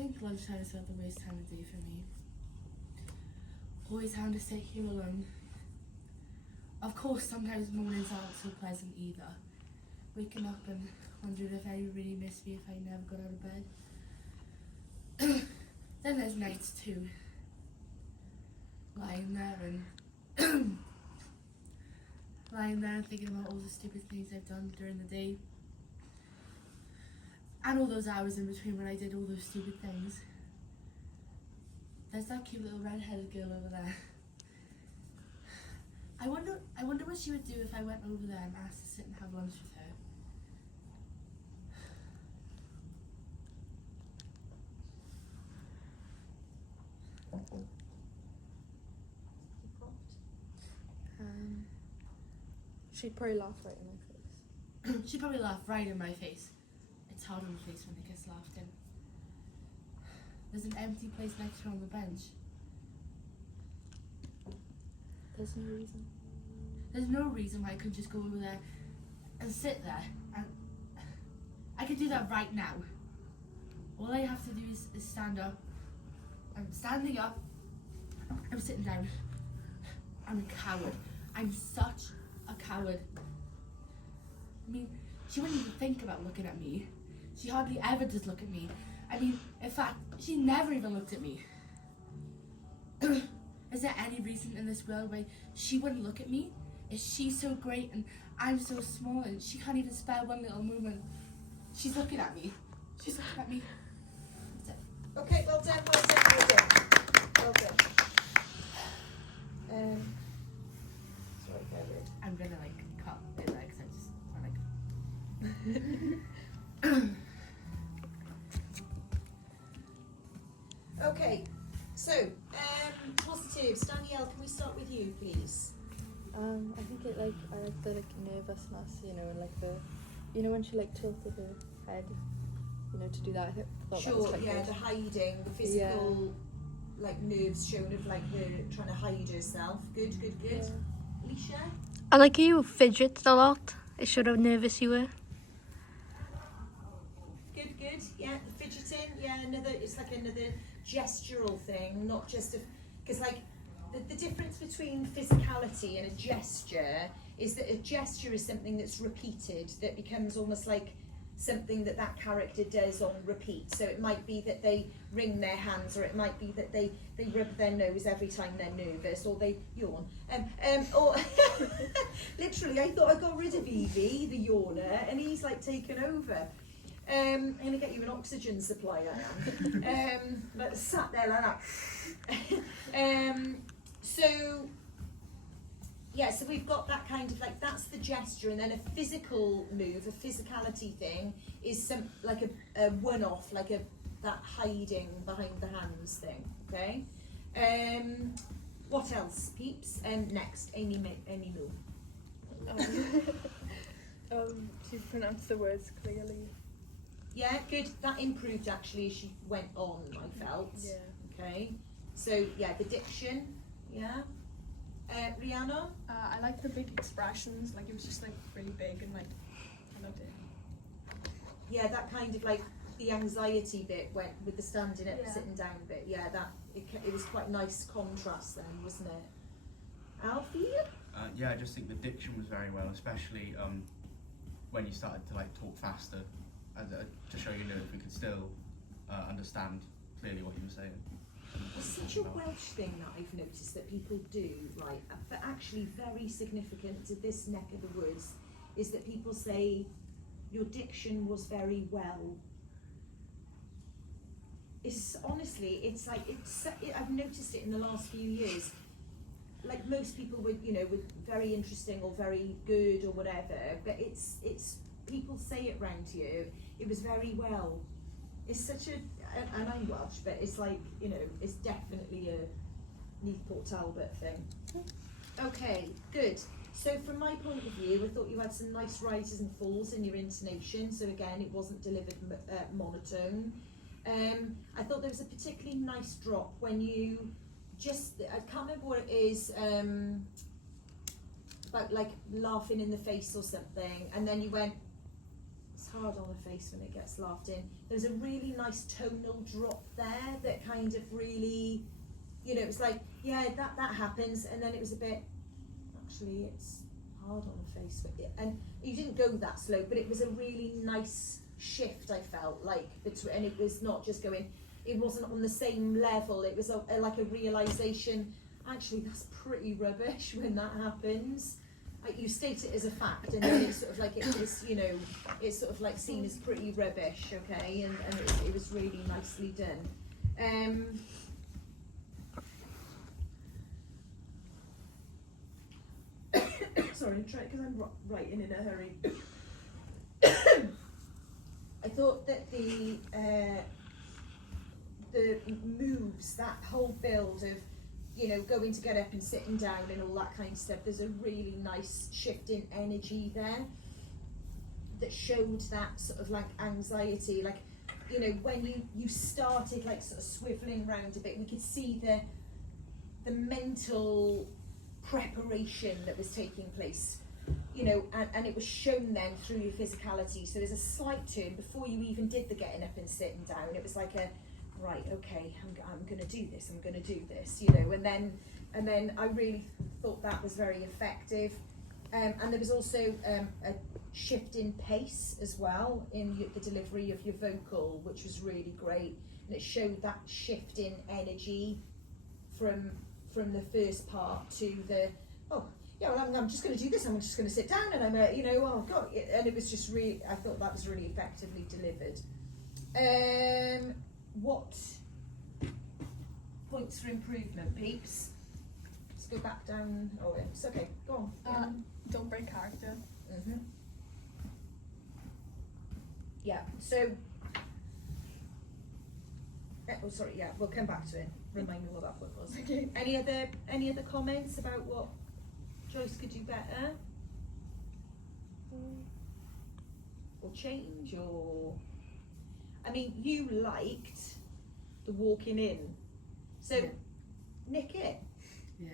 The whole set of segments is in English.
think lunchtime is about the worst time of day for me. Always having to sit here alone. Of course, sometimes mornings aren't so pleasant either. Waking up and wondering if I really missed me if I never got out of bed. Then there's nights too. Lying there and thinking about all the stupid things I've done during the day. And all those hours in between when I did all those stupid things. There's that cute little red-headed girl over there. I wonder what she would do if I went over there and asked to sit and have lunch with her. She'd probably laugh right in my face. She'd probably laugh right in my face. It's hard on the face when it gets laughed in. There's an empty place next to her on the bench. There's no reason. There's no reason why I couldn't just go over there and sit there. And I could do that right now. All I have to do is stand up. I'm standing up. I'm sitting down. I'm a coward. I'm such a coward. I mean, she wouldn't even think about looking at me. She hardly ever does look at me. I mean, in fact, she never even looked at me. Is there any reason in this world why she wouldn't look at me? Is she so great and I'm so small and she can't even spare one little movement? She's looking at me. She's looking at me. That's it. Okay, well done, well done, well done. Well done. Sorry, Gary. I'm gonna cut it there because Okay, so positives. Danielle, can we start with you, please? I think I like the nervousness, and when she tilted her head, to do that. I thought that was Sure, quite yeah, good. the hiding, the physical, nerves shown of her trying to hide herself. Good. Yeah. Alicia? I like how you fidget a lot. It showed how nervous you were. Good. Yeah, the fidgeting. Yeah, it's like another gestural thing, not just because the difference between physicality and a gesture is that a gesture is something that's repeated, that becomes almost like something that character does on repeat. So it might be that they wring their hands, or it might be that they rub their nose every time they're nervous, or they yawn. Or literally, I thought I got rid of Evie, the yawner, and he's taken over. I'm going to get you an oxygen supply, I am. But sat there like that. So we've got that kind of that's the gesture, and then a physical move, a physicality thing is some a one-off, that hiding behind the hands thing. Okay. What else, peeps? Next, Amy Moore. To pronounce the words clearly. Yeah, good. That improved actually as she went on, I felt. Yeah. Okay. So yeah, the diction. Yeah. Rihanna? I like the big expressions, it was just really big and I loved it. Yeah, that kind of the anxiety bit went with the standing up, Yeah. sitting down bit. Yeah, it was quite nice contrast then, wasn't it? Alfie? Yeah, I just think the diction was very well, especially when you started to talk faster, to show if we could still understand clearly what you were saying. There's such a Welsh thing that I've noticed that people do, but actually very significant to this neck of the woods, is that people say, your diction was very well. It's honestly, I've noticed it in the last few years. Most people would, with very interesting or very good or whatever, but it's people say it round here, it was very well. It's such and I'm Welsh, but it's it's definitely a Newport Talbot thing. Okay, good. So from my point of view, I thought you had some nice rises and falls in your intonation. So again, it wasn't delivered monotone. I thought there was a particularly nice drop when you I can't remember what it is, about laughing in the face or something, and then you went, hard on the face when it gets laughed in. There's a really nice tonal drop there that kind of really, you know, it's like, yeah, that happens, and then it was a bit, actually it's hard on the face, and you didn't go that slow, but it was a really nice shift, I felt like, and it was not just going, it wasn't on the same level, it was like a realisation, actually that's pretty rubbish when that happens. Like, you state it as a fact, and then it's sort of like, it's, you know, it's sort of like seen as pretty rubbish, okay, and it was really nicely done. Sorry, try because I'm writing in a hurry. I thought that the moves, that whole build of, you know, going to get up and sitting down and all that kind of stuff, there's a really nice shift in energy there that showed that sort of like anxiety, like, you know, when you started like sort of swiveling round a bit, we could see the mental preparation that was taking place, you know, and it was shown then through your physicality. So there's a slight turn before you even did the getting up and sitting down. It was like a, right, okay, I'm going to do this, I'm going to do this, you know, and then I really thought that was very effective. And there was also a shift in pace as well in the delivery of your vocal, which was really great, and it showed that shift in energy from the first part to the, oh yeah, well I'm just going to do this, I'm just going to sit down, and I'm you know, oh god, and it was just really, I thought that was really effectively delivered. What points for improvement, peeps? Let's go back down. Oh, it's okay. Go on. Don't break character. Yeah. So. Oh, sorry. Yeah, we'll come back to it. Remind me what that point was. Okay. Any other comments about what Joyce could do better, or change, or? I mean, you liked the walking in, so Yeah. nick it. Yeah.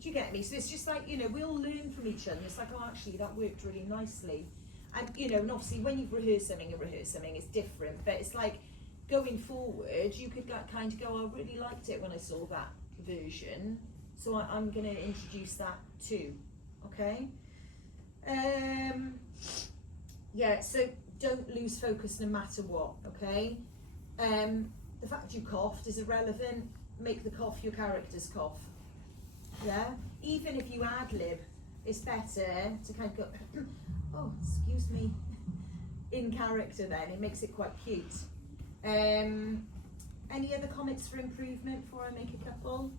Do you get me? So it's just like, you know, we all learn from each other. It's like, oh, actually, that worked really nicely. And, you know, and obviously when you've rehearsed something it's different. But it's like, going forward, you could like, kind of go, I really liked it when I saw that version. So I'm going to introduce that too. Okay? Yeah, so don't lose focus no matter what, okay? The fact you coughed is irrelevant. Make the cough your character's cough. Yeah? Even if you ad-lib, it's better to kind of go, oh, excuse me, in character then. It makes it quite cute. Any other comments for improvement before I make a couple?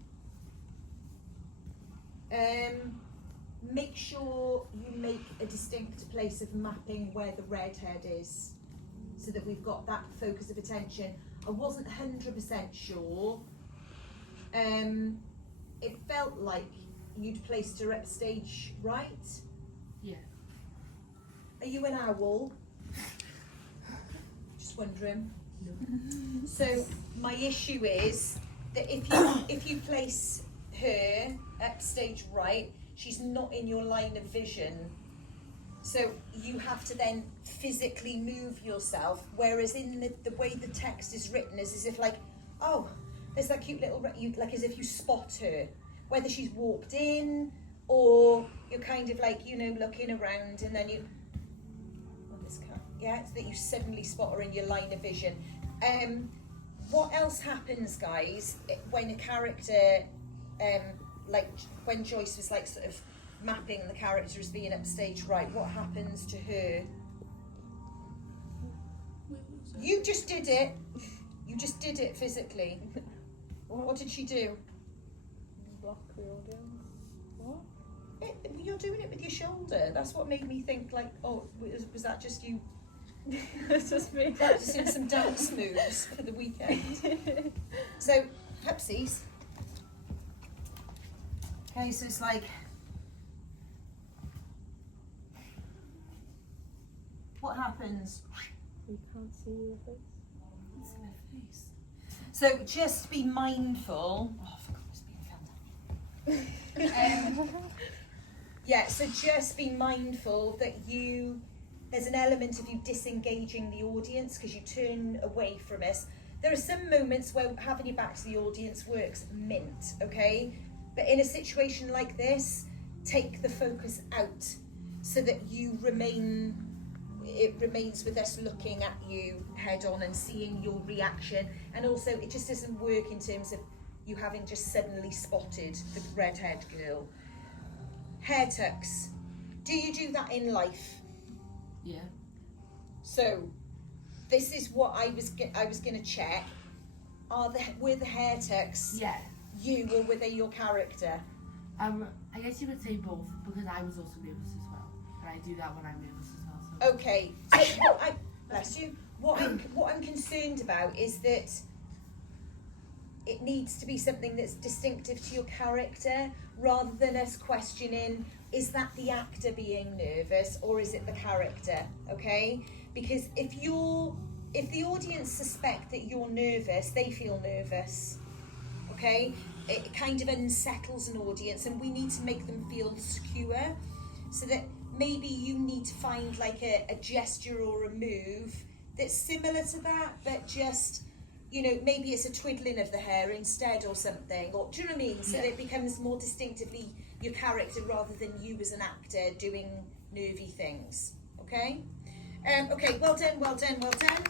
Make sure you make a distinct place of mapping where the redhead is, so that we've got that focus of attention. I wasn't 100% sure. It felt like you'd placed her at stage right. Yeah. Are you an owl? Just wondering. No. So my issue is that if you place her at stage right, she's not in your line of vision. So you have to then physically move yourself, whereas in the way the text is written is as if like, oh, there's that cute little, like as if you spot her, whether she's walked in or you're kind of like, you know, looking around and then you, oh, this cat, yeah, it's that you suddenly spot her in your line of vision. What else happens, guys, when a character, like when Joyce was like sort of mapping the character as being up stage right, what happens to her? You just did it. You just did it physically. What did she do? Block the audience. What? You're doing it with your shoulder. That's what made me think like, oh, was that just you It's just me. practicing some dance moves for the weekend? So, hupsies. Okay, so it's like, what happens? You can't see your face. It's my face. So just be mindful. Oh, for God's sake, yeah, so just be mindful that you there's an element of you disengaging the audience because you turn away from us. There are some moments where having your back to the audience works mint, okay? But in a situation like this, take the focus out so that it remains with us looking at you head on and seeing your reaction. And also, it just doesn't work in terms of you having just suddenly spotted the redhead girl. Hair tucks. Do you do that in life? Yeah. So, this is what I was going to check. Were the hair tucks Yeah. you, or were they your character? I guess you could say both, because I was also nervous as well. And I do that when I'm nervous as well. So. Okay. So bless you. What I'm concerned about is that it needs to be something that's distinctive to your character, rather than us questioning, is that the actor being nervous or is it the character? Okay? Because if the audience suspect that you're nervous, they feel nervous. Okay? It kind of unsettles an audience, and we need to make them feel secure, so that maybe you need to find like a gesture or a move that's similar to that, but just, you know, maybe it's a twiddling of the hair instead or something, or do you know what I mean? So that it becomes more distinctively your character rather than you as an actor doing nervy things. Okay? Okay, well done, well done, well done.